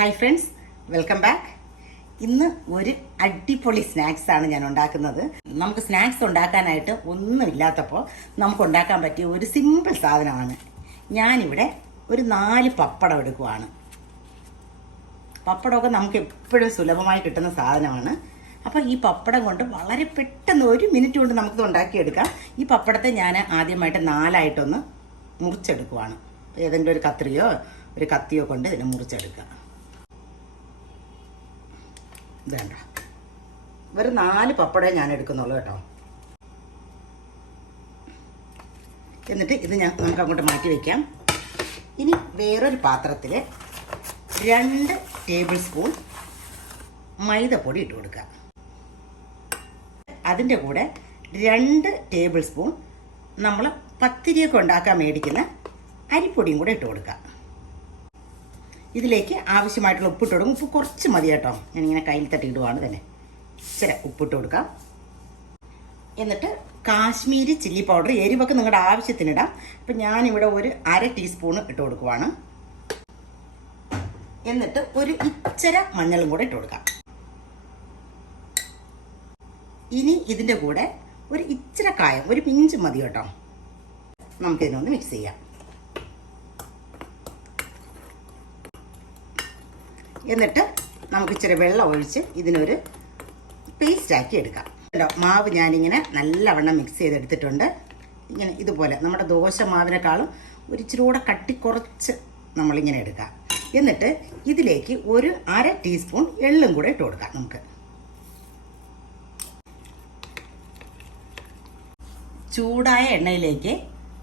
Welcome back ഇന്ന് ഒരു അടിപൊളി സ്നാക്സ് ആണ് ഞാൻ ഉണ്ടാക്കുന്നത്. നമുക്ക് സ്നാക്സ് ഉണ്ടാക്കാനായിട്ട് ഒന്നുമില്ലാത്തപ്പോൾ നമുക്ക് ഉണ്ടാക്കാൻ പറ്റിയ ഒരു സിമ്പിൾ സാധനമാണ്. ഞാനിവിടെ ഒരു നാല് പപ്പടം എടുക്കുവാണ്. പപ്പടമൊക്കെ നമുക്ക് എപ്പോഴും സുലഭമായി കിട്ടുന്ന സാധനമാണ്. അപ്പോൾ ഈ പപ്പടം കൊണ്ട് വളരെ പെട്ടെന്ന് ഒരു മിനിറ്റ് കൊണ്ട് നമുക്കിത് ഉണ്ടാക്കിയെടുക്കാം. ഈ പപ്പടത്തെ ഞാൻ ആദ്യമായിട്ട് നാലായിട്ടൊന്ന് മുറിച്ചെടുക്കുവാണ്. ഏതെങ്കിലും ഒരു കത്രിയോ ഒരു കത്തിയോ കൊണ്ട് ഇതിനെ മുറിച്ചെടുക്കുക ഇതേണ്ട. വെറും നാല് പപ്പടേ ഞാൻ എടുക്കുന്നുള്ളൂ കേട്ടോ. എന്നിട്ട് ഇത് ഞാൻ നമുക്ക് അങ്ങോട്ട് മാറ്റി വയ്ക്കാം ഇനി വേറൊരു പാത്രത്തിൽ രണ്ട് ടേബിൾ സ്പൂൺ മൈദപ്പൊടി ഇട്ട് കൊടുക്കുക അതിന്റെ കൂടെ രണ്ട് ടേബിൾ സ്പൂൺ നമ്മൾ പത്തിരിയൊക്കെ ഉണ്ടാക്കാൻ മേടിക്കുന്ന അരിപ്പൊടിയും കൂടെ ഇട്ട് കൊടുക്കുക ഇതിലേക്ക് ആവശ്യമായിട്ടുള്ള ഉപ്പിട്ട് കൊടുക്കും. ഉപ്പ് കുറച്ച് മതി കേട്ടോ. ഞാനിങ്ങനെ കയ്യിൽ തട്ടിയിടുവാണ് തന്നെ. ഇച്ചിരി ഉപ്പിട്ട് കൊടുക്കാം. എന്നിട്ട് കാശ്മീരി ചില്ലി പൗഡർ എരിവൊക്കെ നിങ്ങളുടെ ആവശ്യത്തിനിടാം അപ്പം ഞാനിവിടെ ഒരു അര ടീസ്പൂണ് ഇട്ട് കൊടുക്കുവാണ്. എന്നിട്ട് ഒരു ഇച്ചര മഞ്ഞളും കൂടെ ഇട്ട് കൊടുക്കാം. ഇനി ഇതിന്റെ കൂടെ ഒരു ഇച്ചിര കായം ഒരു പിഞ്ച് മതി കേട്ടോ. നമുക്കിതിനൊന്ന് മിക്സ് ചെയ്യാം. എന്നിട്ട് നമുക്ക് ഇച്ചിരി വെള്ളം ഒഴിച്ച് ഇതിനൊരു പേസ്റ്റ് ആക്കി എടുക്കാം. കേട്ടോ മാവ് ഞാനിങ്ങനെ നല്ലവണ്ണം മിക്സ് ചെയ്തെടുത്തിട്ടുണ്ട്. ഇങ്ങനെ ഇതുപോലെ നമ്മുടെ ദോശ മാവിനേക്കാളും ഒരു ഇച്ചിരി കൂടെ കട്ടി കുറച്ച് നമ്മളിങ്ങനെ എടുക്കാം. എന്നിട്ട് ഇതിലേക്ക് ഒരു അര ടീസ്പൂൺ എള്ളും കൂടെ ഇട്ട് കൊടുക്കാം നമുക്ക്. ചൂടായ എണ്ണയിലേക്ക്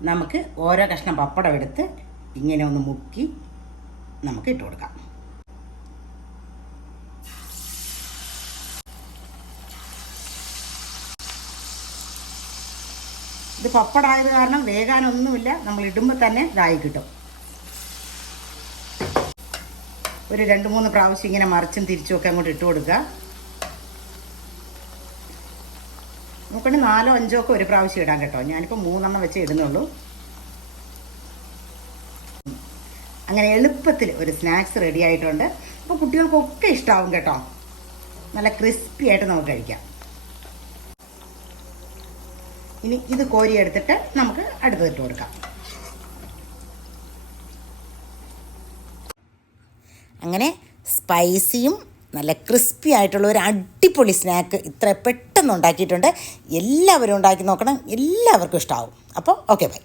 നമുക്ക് ഓരോ കഷ്ണം പപ്പടം എടുത്ത് ഇങ്ങനെ ഒന്ന് മുക്കി നമുക്ക് ഇട്ട് കൊടുക്കാം. ഇത് പപ്പടായത് കാരണം വേകാനൊന്നുമില്ല. നമ്മൾ ഇടുമ്പോൾ തന്നെ ഇതായി കിട്ടും. ഒരു രണ്ട് മൂന്ന് പ്രാവശ്യം ഇങ്ങനെ മറിച്ചും തിരിച്ചും ഒക്കെ അങ്ങോട്ട് ഇട്ട് കൊടുക്കുക. നമുക്കൊരു നാലോ അഞ്ചോ ഒക്കെ ഒരു പ്രാവശ്യം ഇടാൻ കേട്ടോ. ഞാനിപ്പോൾ മൂന്നെണ്ണം വെച്ച് ഇടുന്നുള്ളൂ. അങ്ങനെ എളുപ്പത്തിൽ ഒരു സ്നാക്സ് റെഡി ആയിട്ടുണ്ട്. അപ്പോൾ കുട്ടികൾക്കൊക്കെ ഇഷ്ടമാവും കേട്ടോ. നല്ല ക്രിസ്പി ആയിട്ട് നമുക്ക് കഴിക്കാം. ഇനി ഇത് കോരി എടുത്തിട്ട് നമുക്ക് അടുത്തതിട്ട് കൊടുക്കാം. അങ്ങനെ സ്പൈസിയും നല്ല ക്രിസ്പി ആയിട്ടുള്ള ഒരു അടിപൊളി സ്നാക്ക് ഇത്ര പെട്ടെന്ന് ഉണ്ടാക്കിയിട്ടുണ്ട്. എല്ലാവരും ഉണ്ടാക്കി നോക്കണം. എല്ലാവർക്കും ഇഷ്ടമാവും അപ്പോൾ ഓക്കെ ബൈ.